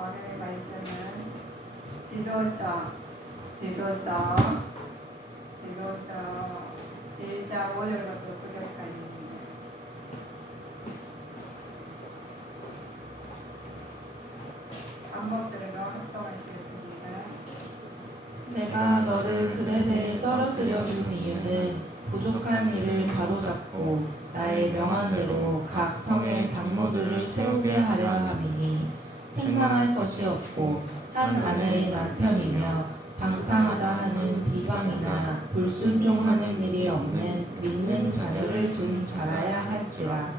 오늘의 말씀은 디도서 1장 5절부터 9절까지입니다. 한 목소리로 합동하시겠습니다. 내가 너를 들에 대해 떨어뜨려 준 이유는 부족한 일을 바로잡고 나의 명한대로 각 성의 장로들을 세우게 하려 함이니 책망할 것이 없고 한 아내의 남편이며 방탕하다 하는 비방이나 불순종하는 일이 없는 믿는 자녀를 둔 자라야 할지라.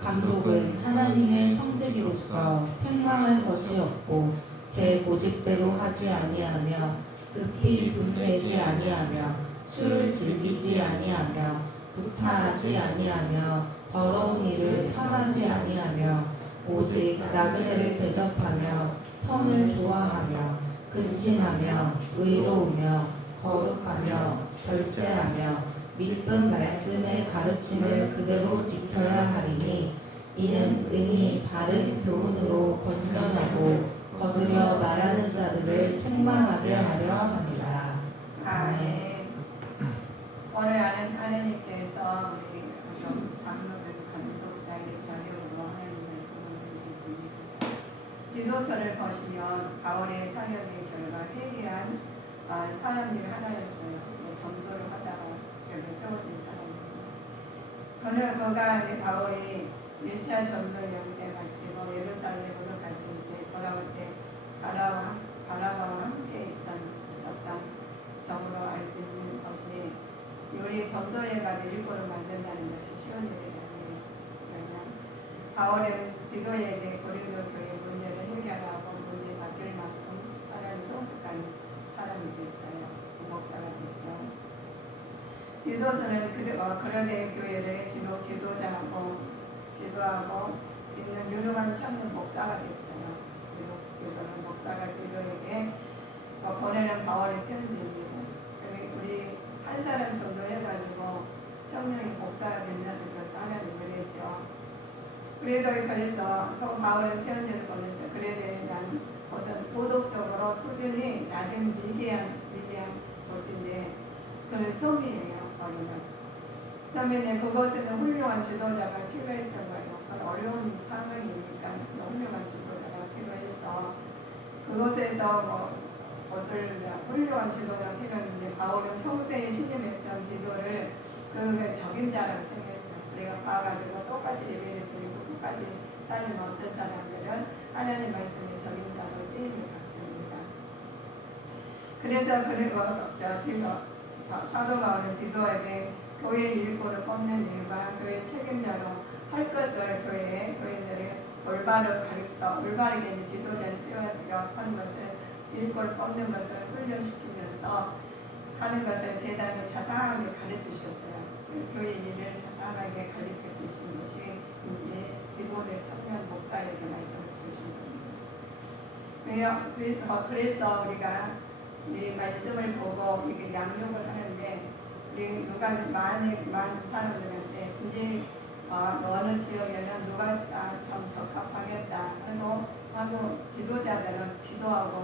감독은 하나님의 청지기로서 책망할 것이 없고 제 고집대로 하지 아니하며 급히 분내지 아니하며 술을 즐기지 아니하며 구타하지 아니하며 더러운 일을 탐하지 아니하며 오직 나그네를 대접하며 선을 좋아하며 근신하며 의로우며 거룩하며 절제하며 믿은 말씀의 가르침을 그대로 지켜야 하리니 이는 능히 바른 교훈으로 권면하고 거스려 말하는 자들을 책망하게 하려 함이라. 아멘. 오늘 하나님께서 우리 장로들 감독자의 자격으로 하나님 말씀을 드리겠습니다. 디도서를 보시면 바울의 사역의 결과 회개한 사람들이 하나였어요. 전도를 하다가 여기 세워진 사람입니다. 그가 바울이 1차 전도 여행 때 마치고 예루살렘으로 가실 때 돌아올 때 바나바와 함께 있었던 점으로 알 수 있는 것이 우리 전도회가 일꾼을 만든다는 것이 쉬운 일이 아니에요. 왜냐하면 바울은 디도에게 고린도 교회 문제를 해결하고 문제 맡길 만큼 하나님 성숙한 사람이 됐어요. 목사가 됐죠. 디도서는 그런데 교회를 지도하고 있는 유능한 청년 목사가 됐어요. 디도는 목사가 디도에게 보내는 바울의 편지입니다. 우리 한 사람 전도해가지고 청년이 목사가 된다는 것을 하나님 은혜죠. 그래서 바울의 편지를 보내서 그레도에 대한 것은 도덕적으로 수준이 낮은 미개한 곳인데 그는 섬이에요. 그 다음에 그것에는 훌륭한 지도자가 필요했던 거예요. 어려운 상황이니까 훌륭한 지도자가 필요해서 그곳에서 훌륭한 지도자가 필요했는데 바울은 평생에 신임했던 디도를 그 적임자라고 생각했어요. 우리가 봐가지고 똑같이 예배를 드리고 똑같이 사는 어떤 사람들은 하나님 말씀의 적임자로 쓰임을 받습니다. 그래서 사도 바울은 디도에게 교회 일꾼을 뽑는 일과 교회 책임자로 할 것을 교회들이 올바르게 지도자를 세워야 하는 것을 일꾼을 뽑는 것을 훈련시키면서 하는 것을 대단히 자상하게 가르치셨어요. 교회 일을 자상하게 가르쳐 주신 것이 디모데 청년 목사에게 말씀을 주신 겁니다. 그래서 우리가 이 말씀을 보고 이게 양육을 하는데 우리 누가 많은 사람들한테 이제 어느 지역에는 누가 참 적합하겠다 하고 지도자들은 기도하고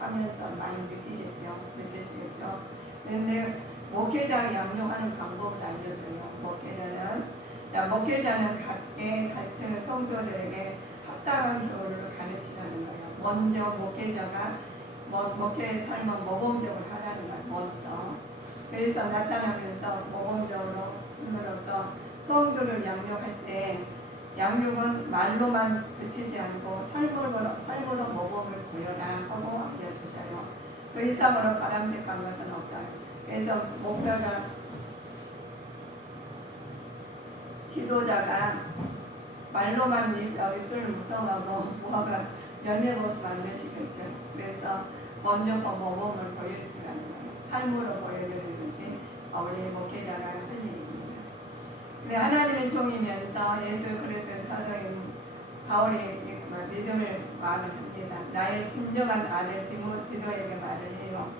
하면서 많이 느끼시겠죠. 그런데 목회자 양육하는 방법을 알려줘요. 목회자는 각층 성도들에게 합당한 교훈을 가르치라는 거예요. 먼저 목회자가 목회의 삶은 모범적으로 하라는 거예요. 먼저. 그래서 나타나면서 모범적으로 힘으로써 성도를 양육할 때 양육은 말로만 그치지 않고 삶으로 모범을 보여라 하고 알려주셔요. 그 이상으로 바람직한 것은 없다. 그래서 목표가 지도자가 말로만 입술을 무성하고 무화과 열매 모습 안 되시겠죠. 그래서 먼저 모범을 보여주시라는 거예요. 삶으로 보여주는 것이 우리 목회자가 할 일입니다. 근데 하나님의 종이면서 예수 그리스도의 사도인 바울이 믿음을 말을 합니다. 나의 진정한 아들 디도에게 말을 해요.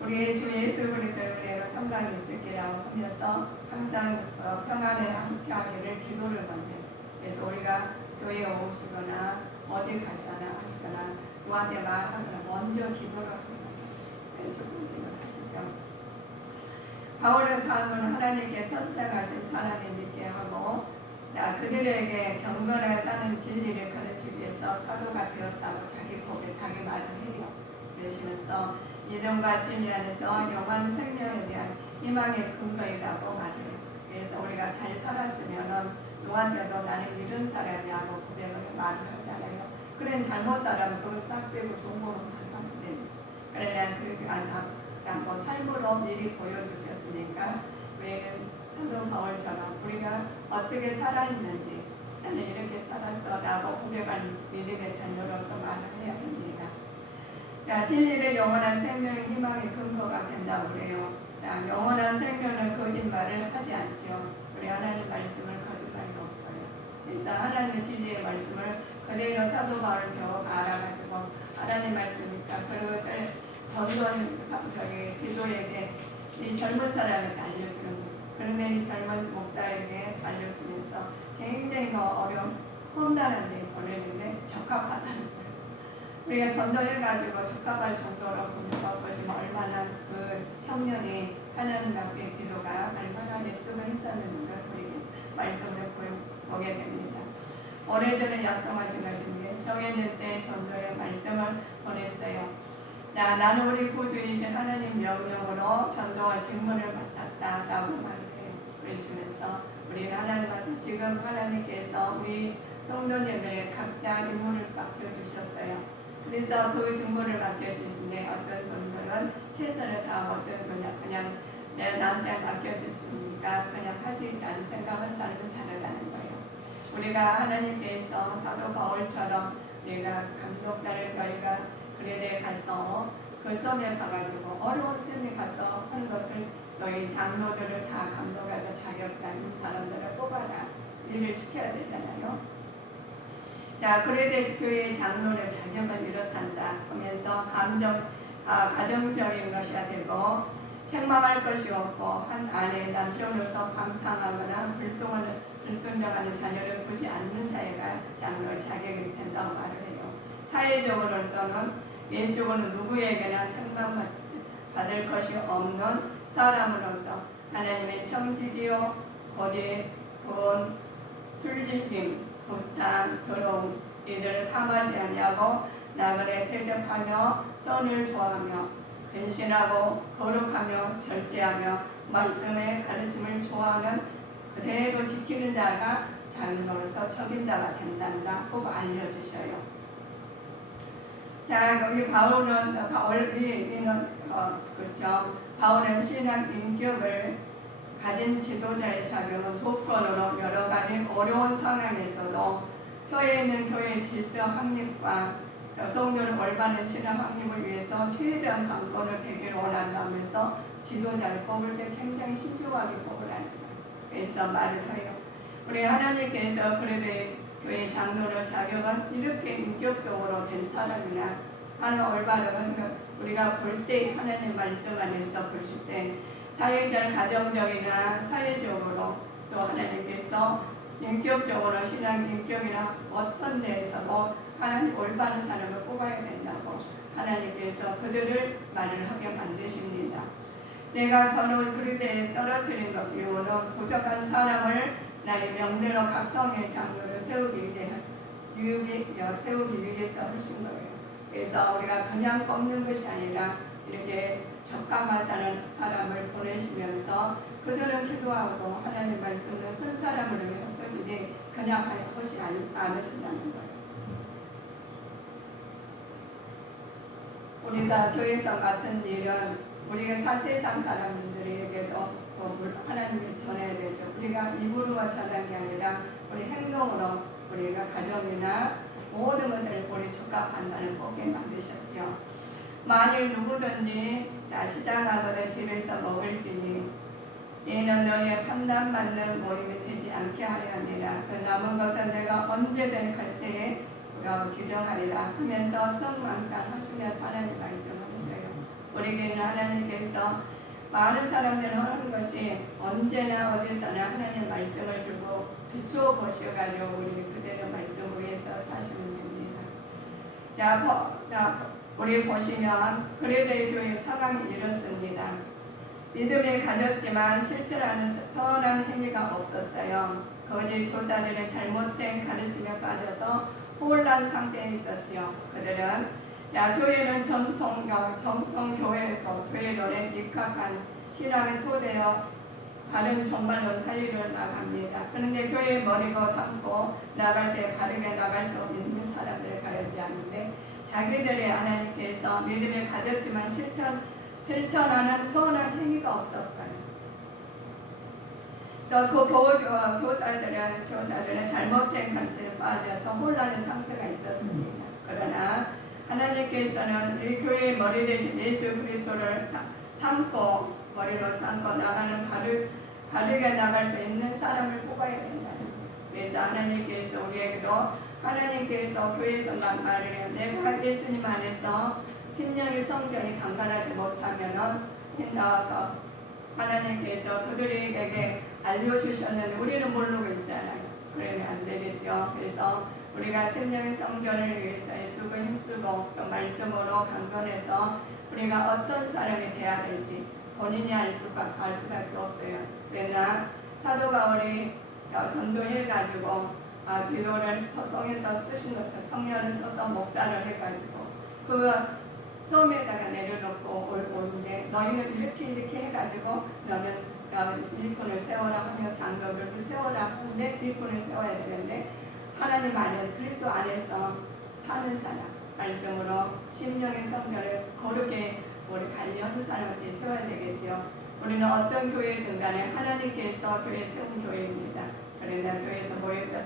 우리 주 예수 그리스도를 우리가 평강이 있을기라 하면서 항상 평안에 함께하기를 기도를 먼저 해요. 그래서 우리가 교회에 오시거나 어디 가시거나 누구한테 말하거나 먼저 기도를 합니다. 조금 기도하시죠. 바울의 삶은 하나님께 선택하신 사람이 믿게 하고 그들에게 경건하게 사는 진리를 가르치기 위해서 사도가 되었다고 자기 고백, 자기 말을 해요. 그러시면서 믿음과 진리 안에서 영원 생명에 대한 희망의 근거이라고 말해요. 그래서 우리가 잘 살았으면 누구한테도 나는 이런 사람이라고 고백을 말을 하잖아요. 그런 잘못 살아면 그거 싹 빼고 좋은 거로 말하면 됩니다. 그러나 그렇게 않고 삶으로 미리 보여주셨으니까 우리는 사도 바울처럼 우리가 어떻게 살아있는지 나는 이렇게 살았어 라고 고백한 믿음의 자녀로서 말을 해야 합니다. 자, 진리를 영원한 생명의 희망의 근거가 된다고 그래요. 자, 영원한 생명은 거짓말을 하지 않죠. 우리 하나님 말씀을 거짓말이 없어요. 그래서 하나님의 진리의 말씀을 그대로 사도 바울을 배워 알아가지고 하나님 말씀이니까 그것을 전도하는 기도에게 이 젊은 사람에게 알려주는 거예요. 그런데 이 젊은 목사에게 알려주면서 굉장히 어려운 험난한 데 보내는데 적합하다는 거예요. 우리가 전도해가지고 적합할 정도로 보는 것이면 얼마나 그 청년이 하나님 앞에 기도가 얼마나 예수가 있었는지를 우리 말씀을 보게 됩니다. 오래전에 약속하신 것인데 정해질 때 전도의 말씀을 보냈어요. 나는 우리 구주이신 하나님 명령으로 전도와 직분을 맡았다라고 말을 해요. 그러시면서 우리는 하나님한테 지금 하나님께서 우리 성도님들의 각자 임무를 맡겨주셨어요. 그래서 그 직분을 맡겨주시는데 어떤 분들은 최선을 다하고 어떤 분은 그냥 나한테 맡겨주시니까 그냥 하지라는 생각은 사람은 다르다는 거예요. 우리가 하나님께서 사도 바울처럼 우리가 감독자를 저희가 그레데 가서 그 섬에 가가지고 어려운 섬에 가서 하는 것을 너희 장로들을 다 감독하고 자격된 사람들을 뽑아라 일을 시켜야 되잖아요. 자, 그레데 교회 장로의 자격은 이렇단다 하면서 가정적인 것이 되고 책망할 것이 없고 한 아내 남편으로서 방탕하거나 불순종하는 자녀를 두지 않는 자가 장로의 자격이 된다고 말을 해요. 사회적으로서는 왼쪽으로는 누구에게나 책망받을 것이 없는 사람으로서 하나님의 청지기요 거짓, 돈, 술질림, 부탄, 더러움 이들을 탐하지 아니하고 나그네 대접하며 선을 좋아하며 근신하고 거룩하며 절제하며 말씀의 가르침을 좋아하는 그대로 지키는 자가 장로로서 적임자가 된단다 꼭 알려주셔요. 자, 여기 바울은 신학 인격을 가진 지도자의 자격은 조건으로 여러 가지 어려운 상황에서도 처해 있는 교회의 질서 확립과 성도를 올바른 신앙 확립을 위해서 최대한 강건을 되기를 원한다면서 지도자를 뽑을 때 굉장히 신중하게 뽑으라는 거예요. 그래서 말을 해요. 우리 하나님께서 그래도 교회 장로의 자격은 이렇게 인격적으로 된 사람이나 하는 올바른 우리가 볼 때 하나님 말씀 안에서 보실 때 사회적 가정적이나 사회적으로 또 하나님께서 인격적으로 신앙 인격이나 어떤 데에서도 하나님 올바른 사람을 뽑아야 된다고 하나님께서 그들을 말을 하게 만드십니다. 내가 저를 그리스도에 떨어뜨린 것이 오늘 부족한 사람을 나의 명대로 각 성의 장로를 세우기 위해서 하신 거예요. 그래서 우리가 그냥 뽑는 것이 아니라 이렇게 적감한 사람을 보내시면서 그들은 기도하고 하나님 말씀을 쓴 사람을 위해 써주지 그냥 하지 않으신다는 거예요. 우리가 교회에서 맡은 일은 우리가 세상 사람들에게도 하나님이 전해야 되죠. 우리가 입으로만 전하는 게 아니라 우리 행동으로 우리가 가정이나 모든 것을 우리 적합한 사람을 뽑게 만드셨죠. 만일 누구든지 시장하거나 집에서 먹을지니 이는 너희의 판단 맞는 모임이 되지 않게 하려 함이라. 그 남은 것은 내가 언제든 갈 때에 규정하리라 하면서 성망장하시며 하나님 말씀하셔요. 우리에게는 하나님께서 많은 사람들은 하는 것이 언제나 어디서나 하나님 말씀을 주고 비추어 보셔가지고 우리는 그대로 말씀 위에서 사시면 됩니다. 우리 보시면 그레데 교회 상황이 이렇습니다. 믿음을 가졌지만 실천하는 선한 행위가 없었어요. 거짓 교사들의 잘못된 가르침에 빠져서 혼란 상태에 있었지요. 그들은 교회는 전통 교회론에 입각한 신앙의 토대여 바른 종말론 사이로 나갑니다. 그런데 교회의 머리고 삼고 나갈 때 바르게 나갈 수 있는 사람들을 가르치는데 자기들의 하나님께서 믿음을 가졌지만 실천하는 선한 행위가 없었어요. 또 그 교사들은 잘못된 가르침에 빠져서 혼란의 상태가 있었습니다. 그러나 하나님께서는 우리 교회의 머리 대신 예수 그리스도를 머리로 삼고 나가는 바르게 나갈 수 있는 사람을 뽑아야 된다는 거예요. 그래서 하나님께서 우리에게도 하나님께서 교회에서 말을 해요. 내가 예수님 안에서 심령의 성전이 강건하지 못하면은 하나님께서 그들에게 알려주셨는데 우리는 모르고 있잖아요. 그러면 안 되겠죠. 그래서 우리가 심령의 성전을 위해서 애쓰고 힘쓰고 또 말씀으로 강건해서 우리가 어떤 사람이 돼야 될지 본인이 알 수밖에 없어요. 그러나 사도 바울이 전도해가지고 디도를 성에서 쓰신 것처럼 청년을 써서 목사를 해가지고 그 섬에다가 내려놓고 오는데 너희는 이렇게 해가지고 너는 일꾼을 세워라 하며 장로를 세워라 하는데 일꾼을 세워야 되는데 하나님 안에서 그리스도 안에서 사는 사람 말씀으로 심령의 성전을 거룩에 우리 관리하는 사람한테 세워야 되겠죠. 우리는 어떤 교회든 간에 하나님께서 교회 세운 교회입니다. 그러나 교회에서 모여서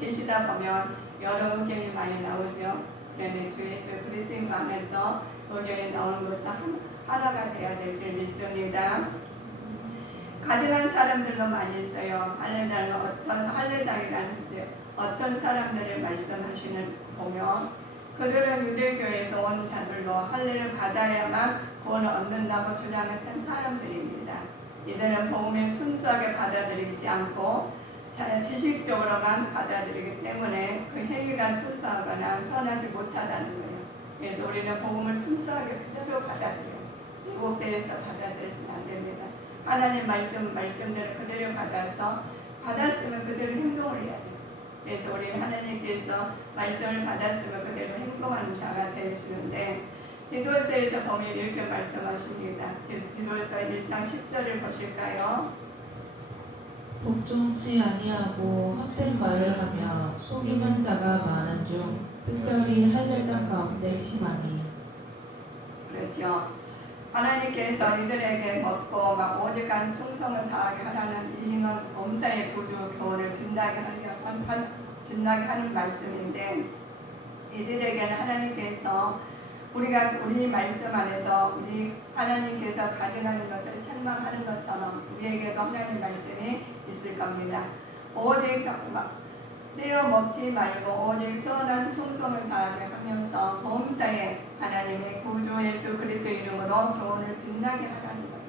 계시다 보면 여러 의견이 많이 나오죠. 그런데 주에서 그리스도 안에서 의견이 나오는 것은 하나가 되어야 될 줄 믿습니다. 가증한 사람들도 많이 있어요. 할례당이라는 어떤 사람들의 말씀하시는 보면 그들은 유대교에서 온 자들로 할례를 받아야만 구원을 얻는다고 주장했던 사람들입니다. 이들은 복음을 순수하게 받아들이지 않고 지식적으로만 받아들이기 때문에 그 행위가 순수하거나 선하지 못하다는 거예요. 그래서 우리는 복음을 순수하게 그대로 받아들여요. 왜곡되어서 받아들여서는 안 됩니다. 하나님 말씀대로 그대로 받았으면 그대로 행동을 해야 돼요. 그래서 우리는 하나님께서 말씀을 받았으면 그대로 행동하는 자가 되시는데 디도서에서 보면 이렇게 말씀하십니다. 디도서 1장 10절을 보실까요? 복종치 아니하고 헛된 말을 하며 속이는 자가 많은 중 특별히 할례당 가운데 심하니. 그렇죠. 하나님께서 이들에게 먹고 오직한 충성을 다하게 하라는 이는 범사의 구주 교훈을 빛나게 하는 말씀인데 이들에게는 하나님께서 우리 말씀 안에서 우리 하나님께서 가져가는 것을 책망하는 것처럼 우리에게도 하나님 말씀이 있을 겁니다. 오직 떼어 먹지 말고 오직 선한 충성을 다하게 하면서 범사에 하나님의 구주 예수 그리스도 이름으로 교훈을 빛나게 하라는 거예요.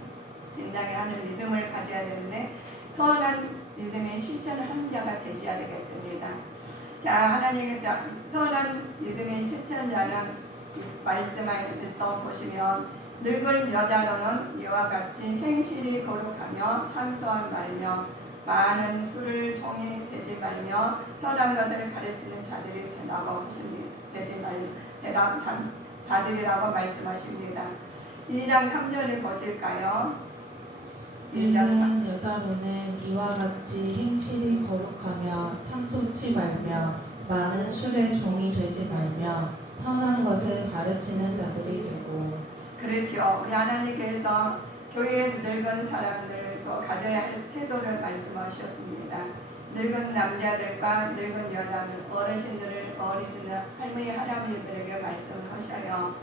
빛나게 하는 믿음을 가져야 되는데 선한 믿음의 실천을 하는 자가 되셔야 되겠습니다. 자, 하나님의 선한 믿음의 실천자는 말씀에서 보시면 늙은 여자로는 이와 같이 행실이 거룩하며 참소한 말며 많은 술을 종이 되지 말며 선한 것을 가르치는 자들이 되라고 자들이라고 말씀하십니다. 2장 3절을 보실까요? 늙은 여자로는 이와 같이 행실이 거룩하며 참소치 말며 많은 술의 종이 되지 말며 선한 것을 가르치는 자들이 되고. 그렇죠. 우리 하나님께서 교회에 늙은 사람들도 가져야 할 태도를 말씀하셨습니다. 늙은 남자들과 늙은 여자들, 어르신들, 할머니, 할아버지들에게 말씀하셔요.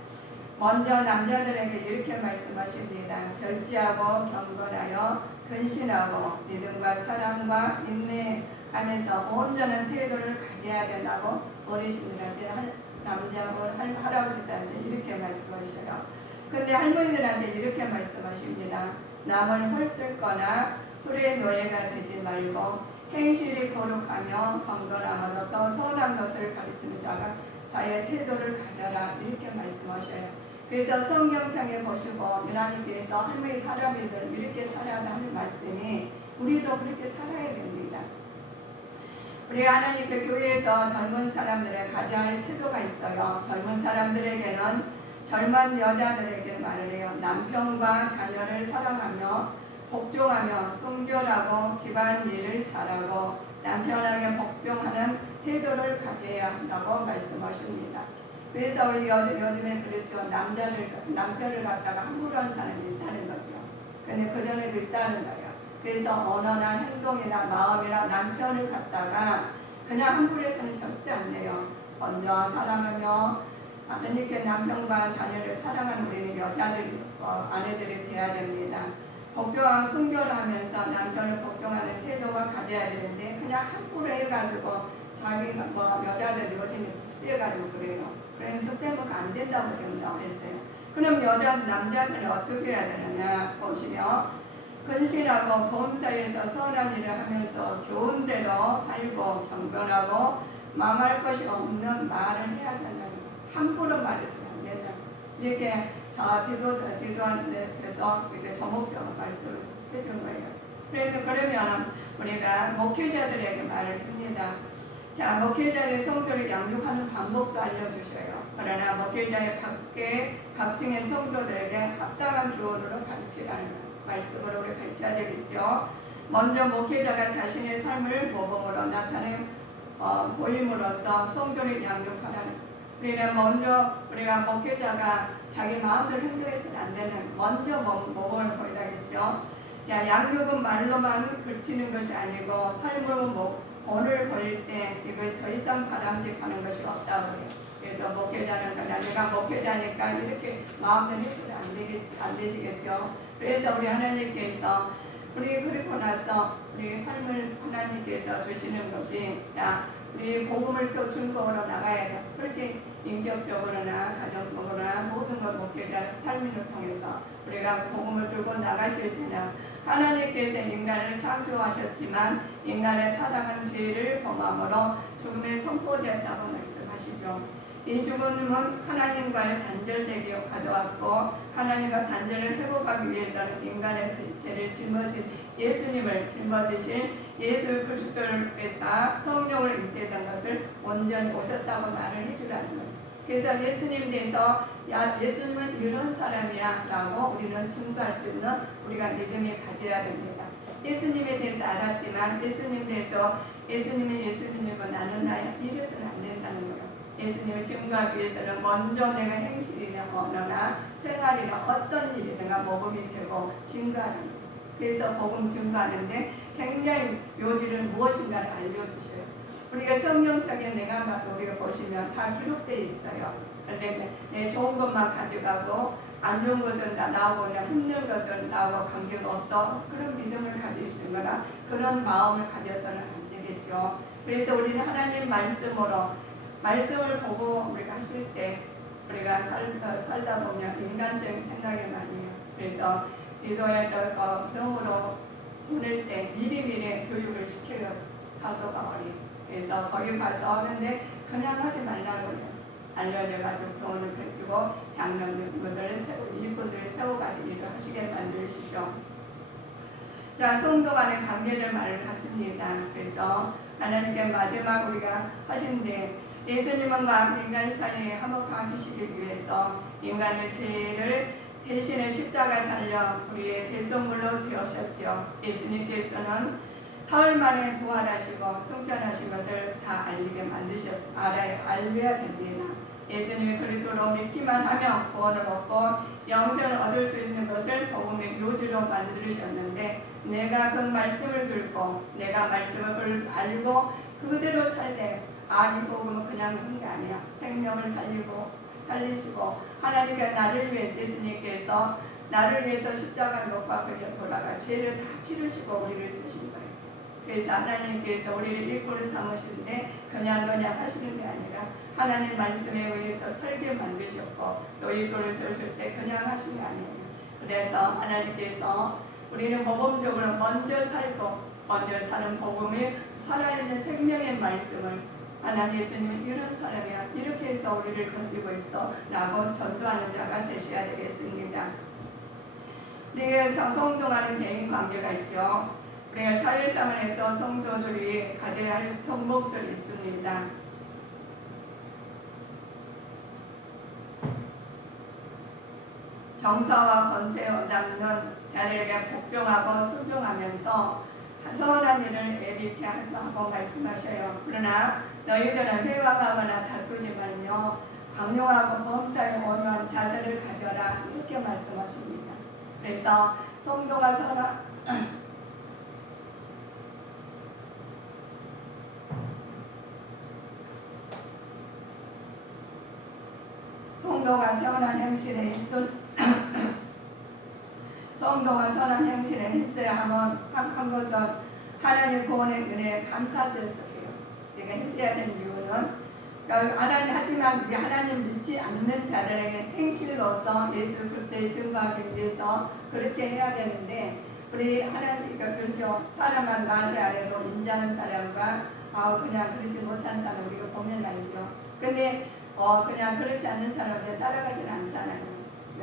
먼저 남자들에게 이렇게 말씀하십니다. 절제하고 경건하여 근신하고 믿음과 사랑과 인내하면서 온전한 태도를 가져야 된다고 어르신들한테 남자고 할아버지들한테 이렇게 말씀하셔요. 근데 할머니들한테 이렇게 말씀하십니다. 남을 헐뜯거나 술의 노예가 되지 말고 행실이 거룩하며 경건함으로써 선한 것을 가르치는 자가 바의 태도를 가져라 이렇게 말씀하셔요. 그래서 성경창에 보시고 하나님께서 할머니 할아버지들은 이렇게 살아야 하는 말씀이 우리도 그렇게 살아야 됩니다. 우리 하나님께 교회에서 젊은 사람들의 가져야 할 태도가 있어요. 젊은 사람들에게는 젊은 여자들에게 말을 해요. 남편과 자녀를 사랑하며 복종하며 순결하고 집안일을 잘하고 남편에게 복종하는 태도를 가져야 한다고 말씀하십니다. 그래서 우리 요즘에 그렇죠. 남편을 갖다가 함부로 하는 사람이 있다는 거죠. 근데 그전에도 있다는 거예요. 그래서 언어나 행동이나 마음이나 남편을 갖다가 그냥 함부로 해서는 절대 안 돼요. 먼저 사랑하며 하나님께 남편과 자녀를 사랑하는 우리는 여자들, 아내들이 돼야 됩니다. 복종하고 순결하면서 남편을 복종하는 태도가 가져야 되는데 그냥 함부로 해가지고 자기가 여자들 요즘에 특수해가지고 그래요. 그래서 특수해보면 안 된다고 지금 나와 있어요. 그럼 남자들은 어떻게 해야 되느냐 보시면 근실하고 범사에서 선한 일을 하면서 좋은 대로 살고 경건하고 망할 것이 없는 말을 해야 된다는 거예요. 함부로 말해서는 안 된다. 이렇게 디도한테서 이렇게 조목조목 말씀을 해준 거예요. 그래서 그러면 우리가 목회자들에게 말을 합니다. 자, 목회자의 성도를 양육하는 방법도 알려주셔요. 그러나 목회자의 각층의 성도들에게 합당한 교훈으로 가르치라는 말씀으로 우리 가르쳐야 되겠죠. 먼저 목회자가 자신의 삶을 모범으로 나타낸 보임으로써 성도를 양육하라는. 우리는 먼저 우리가 목회자가 자기 마음대로 행동해서는 안 되는 먼저 모범을 보여야겠죠. 자, 양육은 말로만 그치는 것이 아니고 삶으로 본을 버릴 때 이걸 더 이상 바람직하는 것이 없다고 해요. 그래서 목회자는 그냥 내가 목회자니까 이렇게 마음대로 해서는 안 되시겠죠. 그래서 우리 하나님께서 우리 그리고 나서 우리 삶을 하나님께서 주시는 것이 자 우리 복음을 또 증거로 나가야 돼. 그렇게 인격적으로나 가정적으로나 모든 걸 목회자의 삶을 통해서 우리가 복음을 들고 나가실 때는 하나님께서 인간을 창조하셨지만 인간의 타락한 죄를 범함으로 죽음에 선포되었다고 말씀하시죠. 이 죽음은 하나님과의 단절되게 가져왔고 하나님과 단절을 회복하기 위해서는 인간의 죄를 짊어진 예수님을 짊어지신 예수 그리스도께서 성령으로 잉태된 것을 온전히 오셨다고 말을 해주라는 거예요. 그래서 예수님 대해서 야 예수님은 이런 사람이야 라고 우리는 증거할 수 있는 우리가 믿음이 가져야 됩니다. 예수님에 대해서 알았지만 예수님 대해서 예수님이 예수님이고 나는 나야 이래서는 안 된다는 거예요. 예수님을 증거하기 위해서는 먼저 내가 행실이나 언어나 생활이나 어떤 일이든가 모범이 되고 증거하는 거예요. 그래서 복음 증거하는데 굉장히 요지를 무엇인가를 알려주셔요. 우리가 성경책에 우리가 보시면 다 기록되어 있어요. 그런데 내 좋은 것만 가져가고 안 좋은 것은 다 나오고 힘든 것은 나오고 관계가 없어 그런 믿음을 가질 수 있는 거나 그런 마음을 가져서는 안 되겠죠. 그래서 우리는 하나님 말씀을 보고 우리가 하실 때 우리가 살다 보면 인간적인 생각이 많이 해요. 그래서 기도에서 병으로 보낼 때 미리미리 교육을 시켜요. 사도가 어리. 그래서 거기 가서 하는데 그냥 하지 말라고 해요. 알려져가지고 병원을 펼치고 장로님들을 일꾼들을 세워가지고 일을 하시게 만드시죠. 자, 성도 간의 관계를 말을 하십니다. 그래서 하나님께 마지막 우리가 하신데 예수님은 인간 사이에 화목하시기 위해서 인간의 죄를 대신에 십자가에 달려 우리의 대속물로 되오셨죠. 예수님께서는 사흘 만에 부활하시고 승천하신 것을 다 알아야 됩니다. 예수님이 그리스도로 믿기만 하면 구원을 얻고 영생을 얻을 수 있는 것을 복음의 요지로 만드셨는데 내가 그 말씀을 듣고 내가 말씀을 알고 그대로 살 때 이 복음은 그냥 하는 게 아니야. 생명을 살리시고 하나님께 나를 위해 예수님께서 나를 위해서 십자가에 못 박으려 돌아가 죄를 다 치르시고 우리를 쓰신 거예요. 그래서 하나님께서 우리를 일꾼을 삼으시는데 그냥 하시는 게 아니라 하나님 말씀에 의해서 설계 만드셨고 또 일꾼을 쓰실 때 그냥 하신 게 아니에요. 그래서 하나님께서 우리는 모범적으로 먼저 살고 먼저 사는 복음이 살아있는 생명의 말씀을 하나님 예수님은 이런 사람이야, 이렇게 해서 우리를 건지고 있어 라고 전도하는 자가 되셔야 되겠습니다. 우리가 성동하는 대인 관계가 있죠. 우리가 사회생활에서 성도들이 가져야 할 덕목들이 있습니다. 정서와 권세を잡는 자들에게 복종하고 순종하면서 선한 일을 애비게 하고 말씀하셔요. 그러나 너희들은 회방하거나 다투지 말며 강요하고 범사에 온유한 자세를 가져라, 이렇게 말씀하십니다. 그래서 성도가 선한 행실에 성도가 선한 행실에 힘써야 한 것은 하나님 구원의 은혜에 감사절석이에요. 내가 힘써야 되는 이유는 하지만 우리 하나님 믿지 않는 자들에게 행실로서 예수 그리스도의 증거하기 위해서 그렇게 해야 되는데, 우리 하나님 그렇죠. 사람만 말을 안 해도 인자하는 사람과 그냥 그렇지 못한 사람 우리가 보면 알죠. 근데 그냥 그렇지 않은 사람들 따라가지는 않잖아요.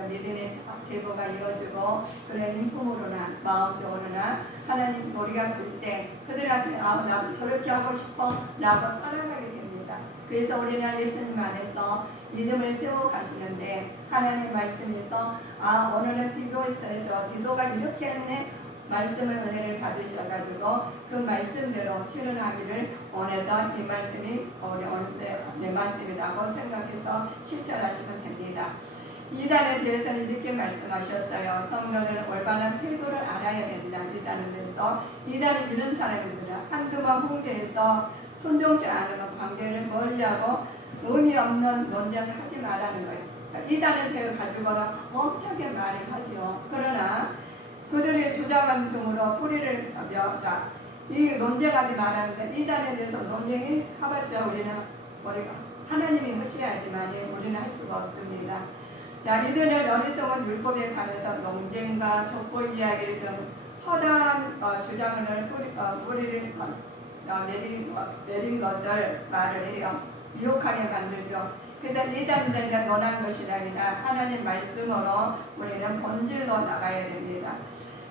믿음의 계보가 이어지고 그런 인품으로나 마음적으로나 하나님 우리가 볼 때 그들한테 나도 저렇게 하고 싶어 라고 따라가게 됩니다. 그래서 우리는 예수님 안에서 믿음을 세워 가시는데, 하나님 말씀에서 오늘은 디도에서 디도가 이렇게 했네, 말씀을 은혜를 받으셔가지고 그 말씀대로 실현하기를 원해서 이 말씀이 내 말씀이라고 생각해서 실천하시면 됩니다. 이단에 대해서는 이렇게 말씀하셨어요. 성도들은 올바른 태도를 알아야 된다. 이단에 대해서 이단은 이런 사람들은 한두번 홍대에서 순종치 않으면 관계를 멀리하고 의미 없는 논쟁을 하지 말라는 거예요. 이단에 대해 가지고는 엄청나게 말을 하죠. 그러나 그들의 주장한 등으로 뿌리를 멸다 이 논쟁하지 말하는데, 이단에 대해서 논쟁해봤자 우리가 하나님이 하셔야지만 우리는 할 수가 없습니다. 자, 이들은 어리석은 율법에 관해서 논쟁과 족보 이야기를 등 허다한 주장을 뿌리를 내린 것을 말을 해요. 미혹하게 만들죠. 그래서 이단들과 논한 것이 아니라 하나님 말씀으로 우리는 본질로 나가야 됩니다.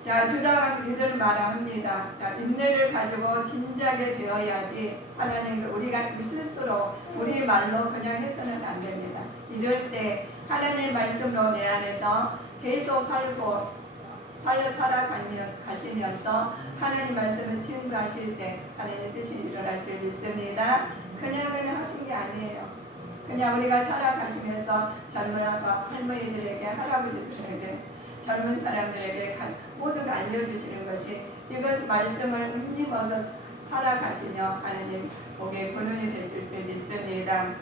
자, 주장한 이들은 말합니다. 자, 인내를 가지고 진지하게 되어야지 하나님 우리가 스스로 우리 말로 그냥 해서는 안 됩니다. 이럴 때 하나님 말씀으로 내 안에서 계속 살아가시면서 하나님 말씀을 증거하실 때 하나님의 뜻이 일어날 줄 믿습니다. 그냥 하신 게 아니에요. 그냥 우리가 살아가시면서 젊은 할머니들에게, 할아버지들에게, 젊은 사람들에게 모든 걸 알려주시는 것이 이것 말씀을 힘입어서 살아가시며 하나님 복의 근원이 되실 줄 믿습니다.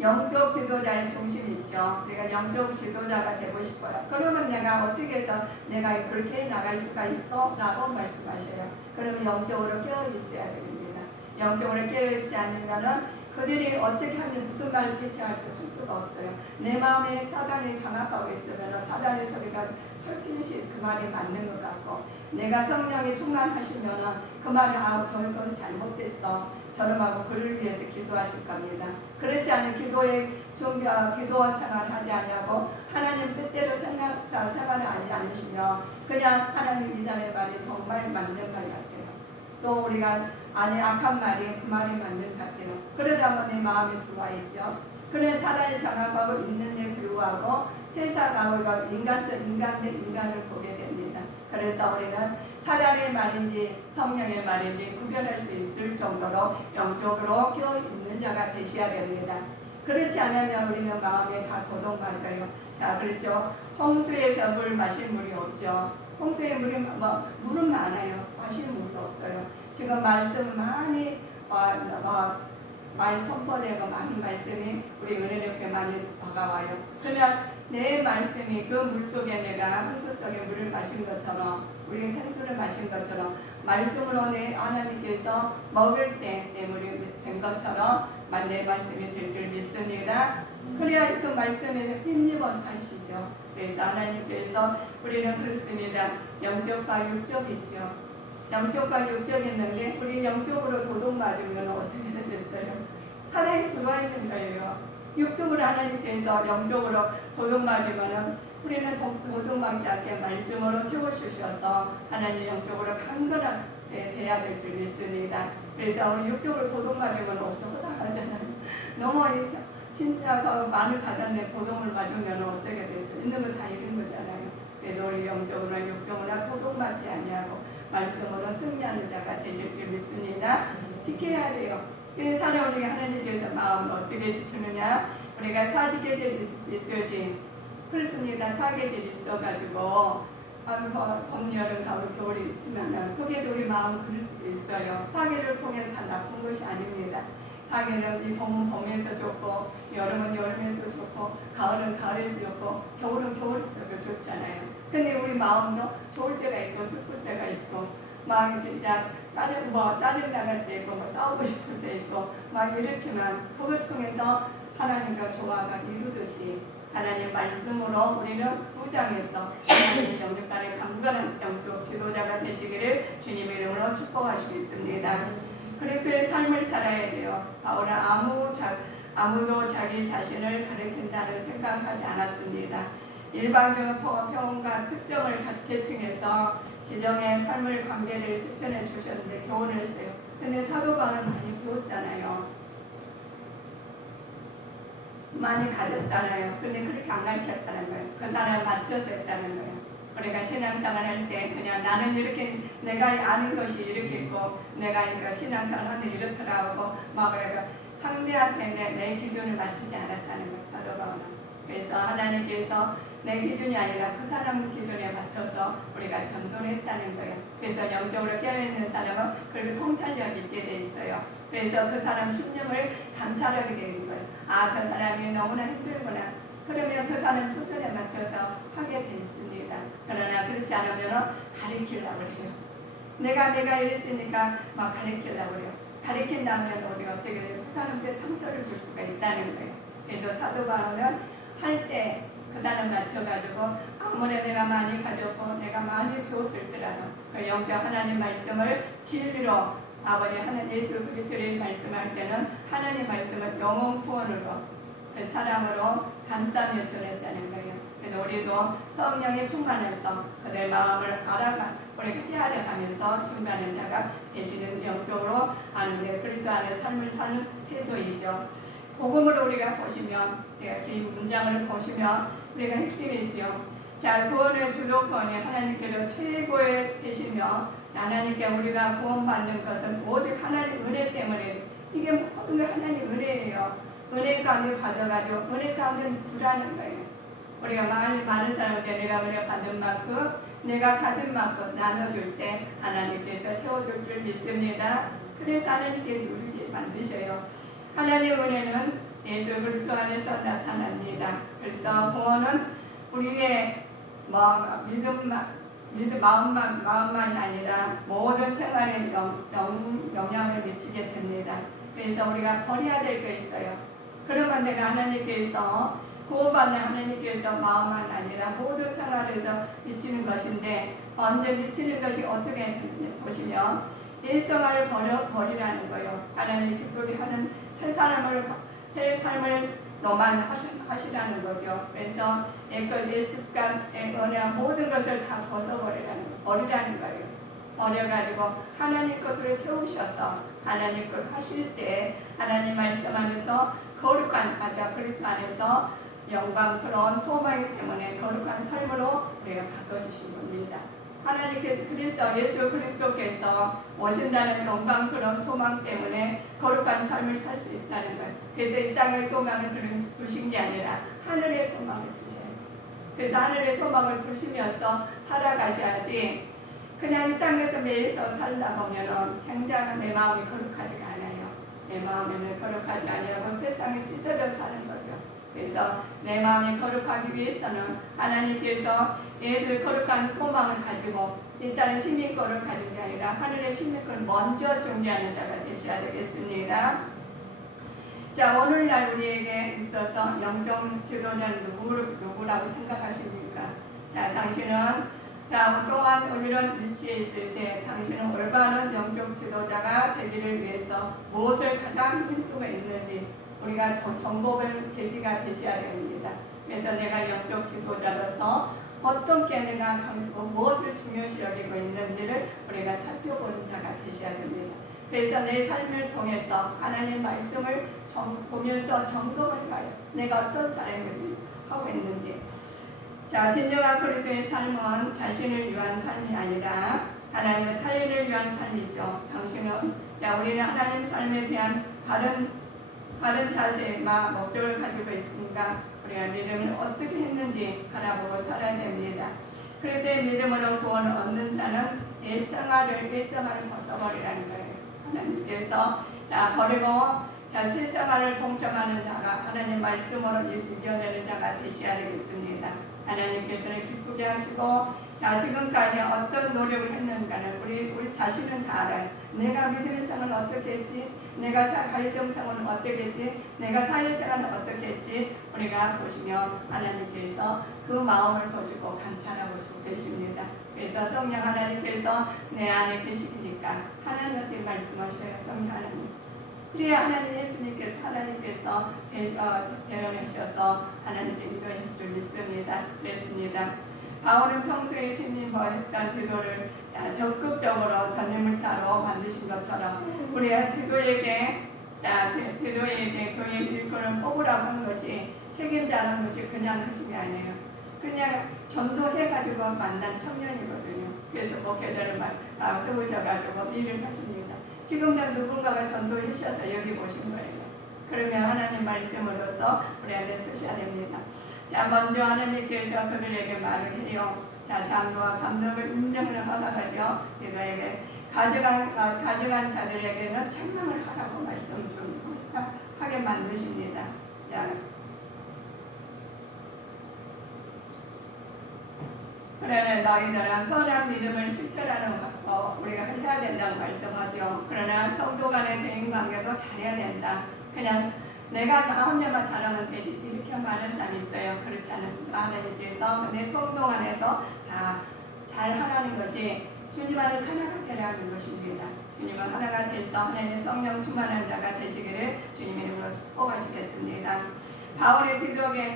영적 지도자의 중심이 있죠. 내가 영적 지도자가 되고 싶어요. 그러면 내가 어떻게 해서 내가 그렇게 나갈 수가 있어? 라고 말씀하셔요. 그러면 영적으로 깨어 있어야 됩니다. 영적으로 깨어 있지 않으면은 그들이 어떻게 하면 무슨 말을 대처할지 할 수가 없어요. 내 마음에 사단이 장악하고 있으면 사단의 소리가 설키듯이 그 말이 맞는 것 같고, 내가 성령이 충만하시면 그 말이 저건 잘못됐어, 저놈하고 그를 위해서 기도하실 겁니다. 그렇지 않은 기도 생활을 하지 않냐고 하나님 뜻대로 생활을 하지 않으시며 그냥 하나님 이단의 말이 정말 맞는 말 같아요. 또 우리가 악한 말이 그 말이 맞는 것 같아요. 그러다 보니 마음이 들어와 있죠. 그런 사단이 장악하고 있는데 불구하고 세상하고 인간을 보게 됩니다. 그래서 우리는 사단의 말인지 성령의 말인지 구별할 수 있을 정도로 영적으로 껴 있는 자가 되셔야 됩니다. 그렇지 않으면 우리는 마음에 다 도둑맞아요. 자, 그렇죠. 홍수에서 물 마실 물이 없죠. 홍수에 물은 많아요. 마실 물이 없어요. 지금 말씀 많이 선포되고 많은 말씀이 우리 은혜롭게 많이 다가와요. 그러나 내 말씀이 그 물속에 내가 홍수 속에 물을 마신 것처럼, 우리 생수를 마신 것처럼 말씀으로 내 하나님께서 먹을 때 내 물이 된 것처럼 내 말씀이 될 줄 믿습니다. 그래야 그 말씀에 힘입어 사시죠. 그래서 하나님께서 우리는 그렇습니다. 영적과 육적이 있죠. 영적과 육적이 있는데 우리 영적으로 도둑 맞으면 어떻게 되겠어요? 사단이 들어와 있는 거예요. 육적으로 하나님께서 영적으로 도둑 맞으면은 우리는 도둑 맞지 않게 말씀으로 채워주셔서 하나님 영적으로 강건하게 대학을 드리겠습니다. 그래서 우리 육적으로 도둑 맞으면 없어하잖아요. 너무 진짜 많이 받았는데 도둑을 맞으면 어떻게 됐어요? 있는 거 다 잃은 거잖아요. 그래서 우리 영적으로나 육적으로나 도둑 맞지 않냐고 말씀으로 승리하는 자가 되실 줄 믿습니다. 지켜야 돼요. 그래서 우리가 하나님께서 마음을 어떻게 지키느냐? 우리가 사지계절이 있듯이 그렇습니다. 사계절이 있어가지고 봄, 여름, 가을, 겨울이 있지만은 그게 마음 그럴 수도 있어요. 사계를 통해서 다 나쁜 것이 아닙니다. 사계는 이 봄은 봄에서 좋고 여름은 여름에서 좋고 가을은 가을에서 좋고 겨울은 겨울에서 좋잖아요. 근데 우리 마음도 좋을 때가 있고 슬플 때가 있고 막 진짜 짜증 나갈 때 있고 싸우고 싶을 때 있고 막 이렇지만 그걸 통해서 하나님과 조화가 이루듯이 하나님 말씀으로 우리는 무장해서 하나님의 영역간의 강건한 영적 지도자가 되시기를 주님의 이름으로 축복하시겠습니다. 그리스도의 삶을 살아야 돼요. 바울은 아무도 자기 자신을 가리킨다는 생각하지 않았습니다. 일반적인 평온과 특정을 계층에서 지정의 삶을 관계를 실천해 주셨는데 교훈을 했어요. 근데 사도 바울은 많이 배웠잖아요. 많이 가졌잖아요. 근데 그렇게 안 가르쳤다는 거예요. 그 사람 맞춰서 했다는 거예요. 우리가 신앙생활 할 때 그냥 나는 이렇게 내가 아는 것이 이렇게 있고 내가 이거 신앙생활 하는데 이렇더라고 막 그래가 상대한테 내 기준을 맞추지 않았다는 거예요. 사도 바울은. 그래서 하나님께서 내 기준이 아니라 그 사람 기준에 맞춰서 우리가 전도를 했다는 거예요. 그래서 영적으로 깨어있는 사람은 그렇게 통찰력이 있게 돼 있어요. 그래서 그 사람 심령을 감찰하게 되는 거예요. 아, 저 사람이 너무나 힘들구나. 그러면 그 사람 수준에 맞춰서 하게 돼 있습니다. 그러나 그렇지 않으면 가르치려고 해요. 내가 이랬으니까 막 가르치려고 해요. 가르친다면 우리가 어떻게 돼요? 그 사람한테 상처를 줄 수가 있다는 거예요. 그래서 사도 바울은 할 때 그 사람 맞춰가지고 아무리 내가 많이 가졌고 내가 많이 배웠을지라도 그 영적 하나님 말씀을 진리로 아버지 하나님 예수 그리스도의 말씀할 때는 하나님 말씀은 영혼 구원으로 그 사랑으로 감싸며 전했다는 거예요. 그래서 우리도 성령의 충만해서 그들의 마음을 우리가 헤아려가면서 충만한 자가 되시는 영적으로 아는데 그리스도 안에 삶을 사는 태도이죠. 복음을 우리가 보시면 이 문장을 보시면 우리가 핵심이 있죠. 자, 구원의 주도권이 하나님께로 최고에 계시며 하나님께 우리가 구원받는 것은 오직 하나님 은혜 때문에 이게 모든 게 하나님 은혜예요. 은혜 가운데 받아가지고 은혜 가운데 두라는 거예요. 우리가 많은 사람한테 내가 은혜 받은 만큼 내가 가진 만큼 나눠줄 때 하나님께서 채워줄 줄 믿습니다. 그래서 하나님께 누리게 만드셔요. 하나님의 은혜는 예수 그리스도 안에서 나타납니다. 그래서 구원은 우리의 마음만이 아니라 모든 생활에 영향을 미치게 됩니다. 그래서 우리가 버려야 될 게 있어요. 그러면 내가 하나님께서 구원받는 하나님께서 마음만 아니라 모든 생활에서 미치는 것인데 언제 미치는 것이 어떻게 보시면 일생활을 버리라는 거예요. 하나님 기쁘게 하는 새 삶을 너만 하시라는 거죠. 그래서 옛 습관, 언어나 모든 것을 다 버리라는 거예요. 버려가지고 하나님 것으로 채우셔서 하나님 것 하실 때 하나님 말씀 안에서 거룩한 그리스도 안에서 영광스러운 소망이 때문에 거룩한 삶으로 우리가 바꿔주신 겁니다. 하나님께서 그래서 예수 그리스도께서 오신다는 영광스러운 소망 때문에 거룩한 삶을 살 수 있다는 거예요. 그래서 이 땅의 소망을 두신 게 아니라 하늘의 소망을 두셔야 돼요. 그래서 하늘의 소망을 두시면서 살아가셔야지 그냥 이 땅에서 매일서 살다 보면은 굉장히 내 마음이 거룩하지가 않아요. 내 마음에는 거룩하지 아니하고 세상에 찌들어 사는 거죠. 그래서 내 마음이 거룩하기 위해서는 하나님께서 예수의 거룩한 소망을 가지고 이 땅의 시민권을 가진 게 아니라 하늘의 시민권을 먼저 준비하는 자가 되셔야 되겠습니다. 자, 오늘날 우리에게 있어서 영적 지도자는 누구라고 생각하십니까? 자, 당신은 자, 또한 이런 위치에 있을 때 당신은 올바른 영적 지도자가 되기를 위해서 무엇을 가장 할 수가 있는지 우리가 정복을 계기가 되셔야 됩니다. 그래서 내가 영적 지도자로서 어떻게 내가 무엇을 중요시 여기고 있는지를 우리가 살펴보는 자가 되셔야 됩니다. 그래서 내 삶을 통해서 하나님 말씀을 보면서 점검을 가요. 내가 어떤 사람을 하고 있는지. 자, 진정한 그리스도의 삶은 자신을 위한 삶이 아니라 하나님의 타인을 위한 삶이죠. 당신은 우리는 하나님 삶에 대한 바른 자세와 목적을 가지고 있으니까 우리가 믿음을 어떻게 했는지 바라보고 살아야 됩니다. 그리스도의 믿음으로 구원을 얻는 자는 일생활을 벗어버리라는 거예요. 하나님께서 버리고 새 생활을 동참하는 자가 하나님 말씀으로 이겨내는 자가 되셔야 되겠습니다. 하나님께서는 기쁘게 하시고 지금까지 어떤 노력을 했는가는 우리 자신은 다 알아요. 내가 믿음의 생활을 어떻게 했지, 내가 가정 생활을 어떻게 했지, 내가 사회생활을 어떻게 했지 우리가 보시면 하나님께서 그 마음을 보시고 감찰하고 계십니다. 그래서 성령 하나님께서 내 안에 계시니까 하나님한테 말씀하셔요. 성령 하나님. 그래야 하나님 하나님께서 대언하셔서 하나님께 인도하실 줄 믿습니다. 그랬습니다. 바울은 평소에 신임과 했던 기도를 적극적으로 전념을 따로 만드신 것처럼 우리가 기도에게 교회 일꾼을 뽑으라고 하는 것이 책임자라는 것이 그냥 하신 게 아니에요. 그냥 전도해가지고 만난 청년이거든요. 그래서 목회자를 세우셔가지고 일을 하십니다. 지금도 누군가가 전도해 주셔서 여기 오신 거예요. 그러면 하나님 말씀으로서 우리한테 쓰셔야 됩니다. 먼저 하나님께서 그들에게 말을 해요. 장로와 감독을 임명을 허락하죠. 그들에게 가져간 자들에게는 책망을 하라고 말씀 좀 하게 만드십니다. 그러나 너희들은 선한 믿음을 실천하는 우리가 해야 된다고 말씀하죠. 그러나 성도 간의 대인관계도 잘해야 된다. 그냥 내가 나 혼자만 잘하면 되지 이렇게 말하는 사람이 있어요. 그렇지 않습니다. 하나님께서 내 성도 안에서 다 잘하라는 것이 주님 안에 하나가 되라는 것입니다. 주님은 하나가 돼서 하나님의 성령 충만한 자가 되시기를 주님 이름으로 축복하시겠습니다. 바울의 디도에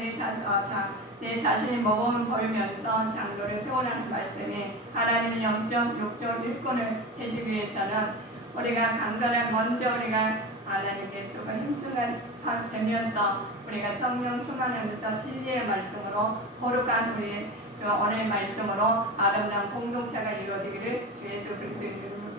내 자신이 모범을 보이면서 장로를 세우라는 말씀이 하나님의 영적 육적 일꾼을 되시기 위해서는 우리가 강건한 먼저 우리가 하나님께서 힘쓰가 되면서 우리가 성령 충만하면서 진리의 말씀으로 거룩한 우리 오늘의 말씀으로 아름다운 공동체가 이루어지기를 주 예수 그리스도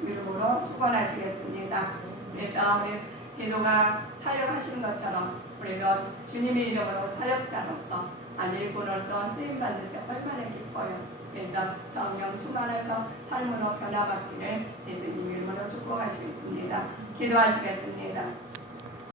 이름으로 축원하시겠습니다. 그래서 우리 기도가 사역하시는 것처럼 우리도 주님의 이름으로 사역자로서 일꾼으로서 쓰임받을 때 얼마나 기뻐요. 그래서 성령 충만해서 삶으로 변화받기를 예수님 이름으로 축복하시겠습니다. 기도하시겠습니다.